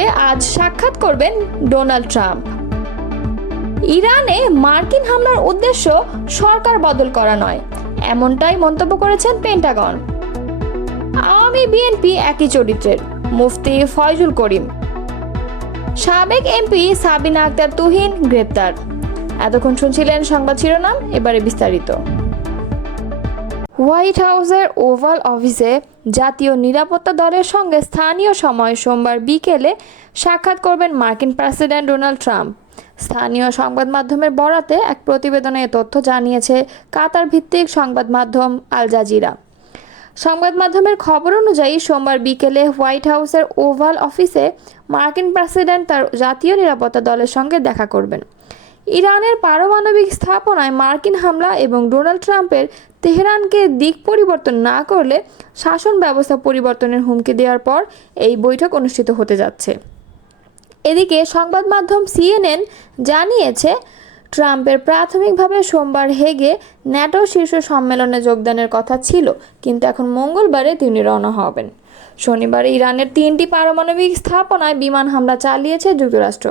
সঙ্গে আজ সাক্ষাৎ করবেন ডোনাল্ড ট্রাম্প। ইরানে মার্কিন হামলার উদ্দেশ্য সরকার বদল করা নয়, এমনটাই মন্তব্য করেছেন পেন্টাগন। আওয়ামী বিএনপি একই চরিত্রের, মুফতি ফয়জুল করিম। সাবেক এমপি সাবিনা আক্তার তুহিন গ্রেপ্তার। এতক্ষণ শুনছিলেন সংবাদ শিরোনাম, এবারে বিস্তারিত। হোয়াইট হাউসের ওভাল অফিসে জাতীয় নিরাপত্তা দলের সঙ্গে স্থানীয় সময় সোমবার বিকেলে সাক্ষাৎ করবেন মার্কিন প্রেসিডেন্ট ডোনাল্ড ট্রাম্প। স্থানীয় সংবাদ মাধ্যমের বরাতে এক প্রতিবেদনে এ তথ্য জানিয়েছে কাতার ভিত্তিক সংবাদ মাধ্যম আল জাজিরা। সংবাদ মাধ্যমের খবর অনুযায়ী সোমবার বিকেলে হোয়াইট হাউসের ওভাল অফিসে মার্কিন প্রেসিডেন্ট তার জাতীয় নিরাপত্তা দলের সঙ্গে দেখা করবেন। ইরানের পারমাণবিক স্থাপনায় মার্কিন হামলা এবং ডোনাল্ড ট্রাম্পের তেহরানকে দিক পরিবর্তন না করলে শাসন ব্যবস্থা পরিবর্তনের হুমকি দেওয়ার পর এই বৈঠক অনুষ্ঠিত হতে যাচ্ছে। এদিকে সংবাদ মাধ্যম সিএনএন জানিয়েছে, ট্রাম্পের প্রাথমিকভাবে সোমবার হেগে ন্যাটো শীর্ষ সম্মেলনে যোগদানের কথা ছিল, কিন্তু এখন মঙ্গলবারে তিনি রওনা হবেন। শনিবার ইরানের 3টি পারমাণবিক স্থাপনায় বিমান হামলা চালিয়েছে যুক্তরাষ্ট্র।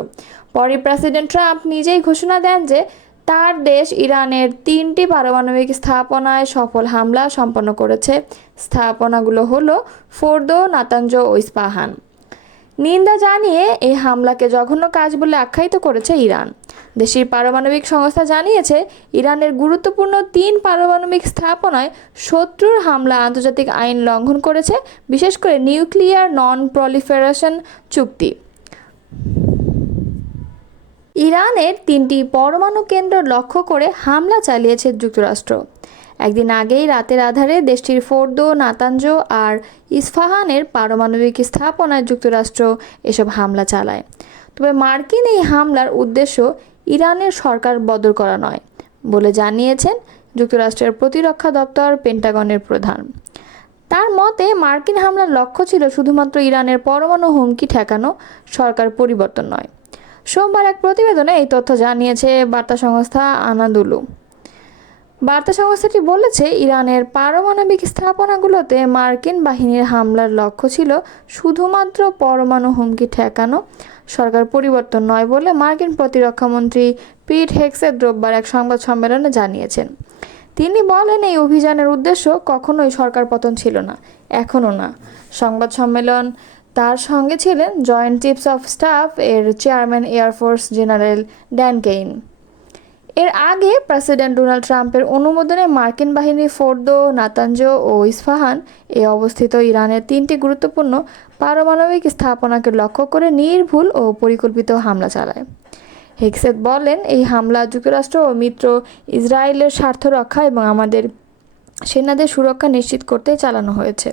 পরে প্রেসিডেন্ট ট্রাম্প নিজেই ঘোষণা দেন যে তার দেশ ইরানের 3টি পারমাণবিক স্থাপনায় সফল হামলা সম্পন্ন করেছে। স্থাপনাগুলো হলো ফোর্দো, নাতাঞ্জ ও ইস্পাহান। নিন্দা জানিয়ে এই হামলাকে জঘন্য কাজ বলে আখ্যায়িত করেছে ইরান। দেশটির পারমাণবিক সংস্থা জানিয়েছে, ইরানের গুরুত্বপূর্ণ 3 পারমাণবিক স্থাপনায় শত্রুর হামলা আন্তর্জাতিক আইন লঙ্ঘন করেছে, বিশেষ করে নিউক্লিয়ার নন প্রলিফারেশন চুক্তি। ইরানের 3টি পরমাণু কেন্দ্র লক্ষ্য করে হামলা চালিয়েছে যুক্তরাষ্ট্র। একদিন আগেই রাতের আধারে দেশটির ফোর্দো, নাতাঞ্জ আর ইস্পাহানের পারমাণবিক স্থাপনায় যুক্তরাষ্ট্র এসব হামলা চালায়। তবে মার্কিন এই হামলার উদ্দেশ্য ইরানের সরকার বদল করা নয় বলে জানিয়েছেন যুক্তরাষ্ট্রের প্রতিরক্ষা দপ্তর পেন্টাগনের প্রধান। তার মতে, মার্কিন হামলার লক্ষ্য ছিল শুধুমাত্র ইরানের পরমাণু হুমকি ঠেকানো, সরকার পরিবর্তন নয়। সোমবার এক প্রতিবেদনে এই তথ্য জানিয়েছে বার্তা সংস্থা আনাদুলু। বার্তা সংস্থাটি বলেছে, ইরানের পারমাণবিক স্থাপনাগুলোতে মার্কিন বাহিনীর হামলার লক্ষ্য ছিল শুধুমাত্র পরমাণু হুমকি ঠেকানো, সরকার পরিবর্তন নয় বলে মার্কিন প্রতিরক্ষামন্ত্রী পিট হেগসেট রোববার এক সংবাদ সম্মেলনে জানিয়েছেন। তিনি বলেন, এই অভিযানের উদ্দেশ্য কখনোই সরকার পতন ছিল না, এখনও না। সংবাদ সম্মেলন তার সঙ্গে ছিলেন জয়েন্ট চিফস অফ স্টাফ এর chairman air force general Dan Kane. এর আগে প্রেসিডেন্ট ডোনাল্ড ট্রাম্পের অনুমোদনে মার্কিন বাহিনী ফোর্দো, নাতাঞ্জ ও ইস্পাহান এ অবস্থিত ইরানের 3টি গুরুত্বপূর্ণ পারমাণবিক স্থাপনাকে লক্ষ্য করে নির্ভুল ও পরিকল্পিত হামলা চালায়। হেগসেট বলেন, এই হামলা যুক্তরাষ্ট্র ও মিত্র ইসরায়েলের স্বার্থ রক্ষা এবং আমাদের সেনাদের সুরক্ষা নিশ্চিত করতে চালানো হয়েছে।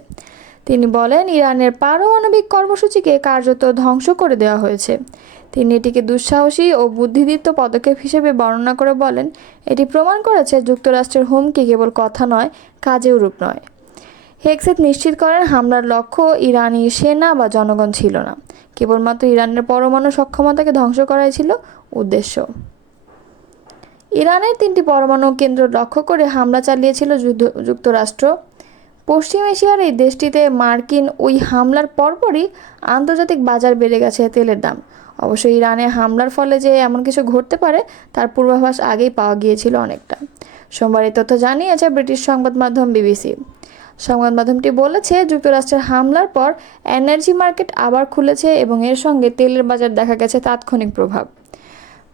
তিনি বলেন, ইরানের পারমাণবিক কর্মসূচিকে কার্যত ধ্বংস করে দেওয়া হয়েছে। তিনি এটিকে দুঃসাহসী ও বুদ্ধিদীপ্ত পদক্ষেপ হিসেবে বর্ণনা করে বলেন, এটি প্রমাণ করেছে যুক্তরাষ্ট্রের হুমকি কেবল কথা নয়, কাজেও রূপ নয়। হেগসেট নিশ্চিত করেন, হামলার লক্ষ্য ইরানি সেনা বা জনগণ ছিল না, কেবলমাত্র ইরানের পরমাণু সক্ষমতাকে ধ্বংস করাই ছিল উদ্দেশ্য। ইরানের 3টি পরমাণু কেন্দ্র লক্ষ্য করে হামলা চালিয়েছিল যুক্তরাষ্ট্র। পশ্চিম এশিয়ার এই দেশটিতে মার্কিন ওই হামলার পরপরই আন্তর্জাতিক বাজার বেড়ে গেছে তেলের দাম। অবশ্য ইরানে হামলার ফলে যে এমন কিছু ঘটতে পারে তার পূর্বাভাস আগেই পাওয়া গিয়েছিল অনেকটা। সোমবার এই তথ্য জানিয়েছে ব্রিটিশ সংবাদ মাধ্যম বিবিসি। সংবাদ মাধ্যমটি বলেছে, যুক্তরাষ্ট্রের হামলার পর এনার্জি মার্কেট আবার খুলেছে এবং এর সঙ্গে তেলের বাজার দেখা গেছে তাৎক্ষণিক প্রভাব।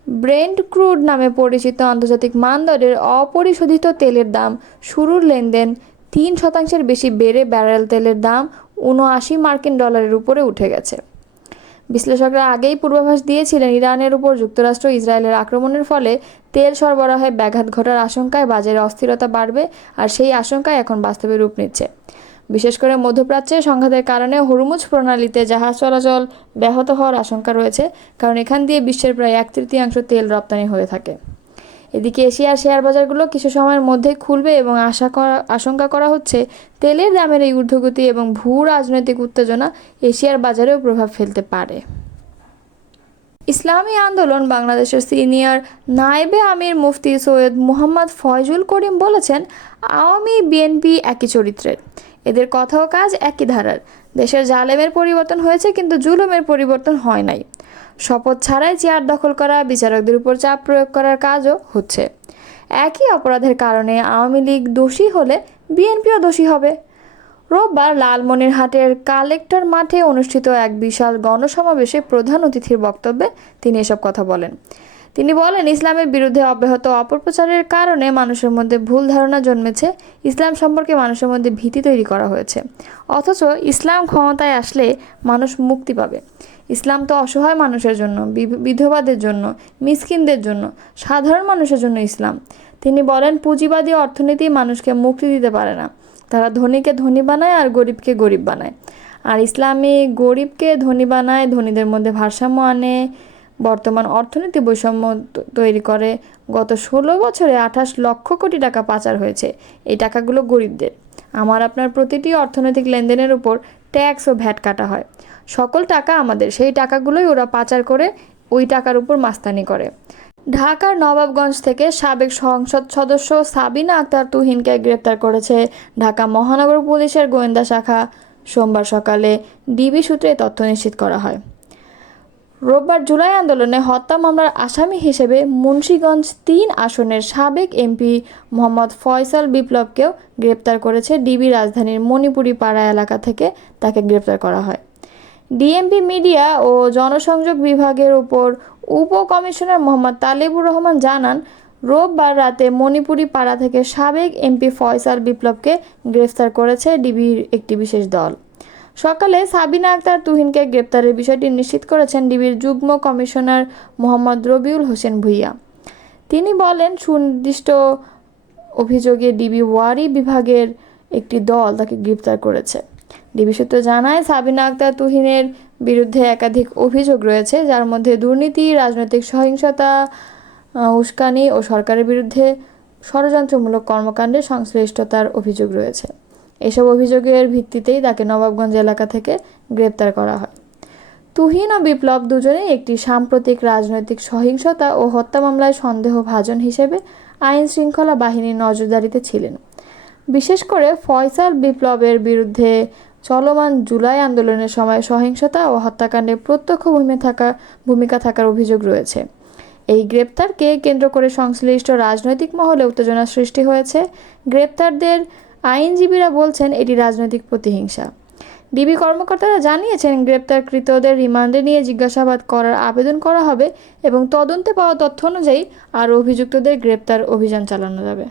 ব্রেন্ট ক্রুড নামে পরিচিত আন্তর্জাতিক মানদণ্ডের অপরিশোধিত তেলের দাম শুরুর লেনদেন 3% বেশি বেড়ে ব্যারেল তেলের দাম 79 মার্কিন ডলারের উপরে উঠে গেছে। বিশ্লেষকরা আগেই পূর্বাভাস দিয়েছিলেন, ইরানের উপর যুক্তরাষ্ট্র ইসরায়েলের আক্রমণের ফলে তেল সরবরাহে ব্যাঘাত ঘটার আশঙ্কায় বাজারে অস্থিরতা বাড়বে, আর সেই আশঙ্কায় এখন বাস্তবে রূপ নিচ্ছে। বিশেষ করে মধ্যপ্রাচ্যে সংঘাতের কারণে হরমুজ প্রণালীতে জাহাজ চলাচল ব্যাহত হওয়ার আশঙ্কা রয়েছে, কারণ এখান দিয়ে বিশ্বের প্রায় 1/3 তেল রপ্তানি হয়ে থাকে। এদিকে এশিয়ার শেয়ার বাজারগুলো কিছু সময়ের মধ্যেই খুলবে এবং আশঙ্কা করা হচ্ছে তেলের দামের এই ঊর্ধ্বগতি এবং ভূ রাজনৈতিক উত্তেজনা এশিয়ার বাজারেও প্রভাব ফেলতে পারে। ইসলামী আন্দোলন বাংলাদেশের সিনিয়র নায়েবে আমির মুফতি সৈয়দ মুহাম্মদ ফয়জুল করিম বলেছেন, আওয়ামী বিএনপি একই চরিত্রের, এদের কথা ও কাজ একই ধারার। দেশের জালেমের পরিবর্তন হয়েছে, কিন্তু জুলুমের পরিবর্তন হয় নাই। শপথ ছাড়াই চেয়ার দখল করা, বিচারকদের উপর চাপ প্রয়োগ করার কাজও হচ্ছে। একই অপরাধের কারণে আওয়ামী লীগ দোষী হলে বিএনপিও দোষী হবে। রোববার লালমনিরহাটের কালেক্টর মাঠে অনুষ্ঠিত এক বিশাল গণসমাবেশে প্রধান অতিথির বক্তব্যে তিনি এসব কথা বলেন। তিনি বলেন, ইসলামের বিরুদ্ধে অব্যাহত অপপ্রচারের কারণে মানুষের মধ্যে ভুল ধারণা জন্মেছে, ইসলাম সম্পর্কে মানুষের মধ্যে ভীতি তৈরি করা হয়েছে। অথচ ইসলাম ক্ষমতায় আসলে মানুষ মুক্তি পাবে। ইসলাম তো অসহায় মানুষের জন্য, বিধবাদের জন্য, মিসকিনদের জন্য, সাধারণ মানুষের জন্য ইসলাম। তিনি বলেন, পুঁজিবাদী অর্থনীতি মানুষকে মুক্তি দিতে পারে না, তারা ধনীকে ধনী বানায় আর গরিবকে গরিব বানায়। আর ইসলামী গরিবকে ধনী বানায়, ধনীদের মধ্যে ভারসাম্য আনে, বর্তমান অর্থনীতি বৈষম্য তৈরি করে। গত 16 বছরে 28 লক্ষ কোটি টাকা পাচার হয়েছে। এই টাকাগুলো গরিবদের। আমার আপনার প্রতিটি অর্থনৈতিক লেনদেনের উপর ট্যাক্স ও ভ্যাট কাটা হয়। সকল টাকা আমাদের, সেই টাকাগুলোই ওরা পাচার করে ওই টাকার উপর মাস্তানি করে। ঢাকার নবাবগঞ্জ থেকে সাবেক সংসদ সদস্য সাবিনা আক্তার তুহিনকে গ্রেপ্তার করেছে ঢাকা মহানগর পুলিশের গোয়েন্দা শাখা। সোমবার সকালে ডিবি সূত্রে তথ্য নিশ্চিত করা হয়। রোববার জুলাই আন্দোলনে হত্যা মামলার আসামি হিসেবে মুন্সিগঞ্জ 3 আসনের সাবেক এমপি মোহাম্মদ ফয়সাল বিপ্লবকেও গ্রেপ্তার করেছে ডিবি। রাজধানীর মণিপুরি পাড়া এলাকা থেকে তাকে গ্রেপ্তার করা হয়। ডিএমপি মিডিয়া ও জনসংযোগ বিভাগের উপর উপকমিশনার মোহাম্মদ তালেবুর রহমান জানান, রোববার রাতে মণিপুরি পাড়া থেকে সাবেক এমপি ফয়সাল বিপ্লবকে গ্রেফতার করেছে ডিবির একটি বিশেষ দল। সকালে সাবিনা আক্তার তুহিনকে গ্রেপ্তারের বিষয়টি নিশ্চিত করেছেন ডিবির যুগ্ম কমিশনার মোহাম্মদ রবিউল হোসেন ভূঁইয়া। তিনি বলেন, সুনির্দিষ্ট অভিযোগে ডিবি ওয়ারি বিভাগের একটি দল তাকে গ্রেপ্তার করেছে। ডিবি সূত্র জানায়, সাবিনা আক্তার তুহিনের বিরুদ্ধে একাধিক অভিযোগ রয়েছে, যার মধ্যে দুর্নীতি, রাজনৈতিক সহিংসতা, উস্কানি ও সরকারের বিরুদ্ধে ষড়যন্ত্রমূলক কর্মকাণ্ডে সংশ্লিষ্টতার অভিযোগ রয়েছে। এসব অভিযোগের ভিত্তিতেই তাকে নবাবগঞ্জ এলাকা থেকে গ্রেপ্তার করা হয়। তুহিন ও বিপ্লব দুজনেই একটি সাম্প্রতিক রাজনৈতিক সহিংসতা ও হত্যা মামলায় সন্দেহভাজন হিসেবে আইন শৃঙ্খলা বাহিনীর নজরদারিতে ছিলেন। বিশেষ করে ফয়সাল বিপ্লবের বিরুদ্ধে চলমান জুলাই আন্দোলনের সময় সহিংসতা ও হত্যাকাণ্ডে প্রত্যক্ষ ভূমিকা থাকার অভিযোগ রয়েছে। এই গ্রেপ্তারকে কেন্দ্র করে সংশ্লিষ্ট রাজনৈতিক মহলে উত্তেজনা সৃষ্টি হয়েছে। গ্রেপ্তারদের আইনজীবীরা বলছেন, এটি রাজনৈতিক প্রতিহিংসা। ডিবি কর্মকর্তারা জানিয়েছেন, গ্রেপ্তারকৃতদের রিমান্ডে নিয়ে জিজ্ঞাসাবাদ করার আবেদন করা হবে এবং তদন্তে পাওয়া তথ্য অনুযায়ী আরও অভিযুক্তদের গ্রেপ্তার অভিযান চালানো যাবে।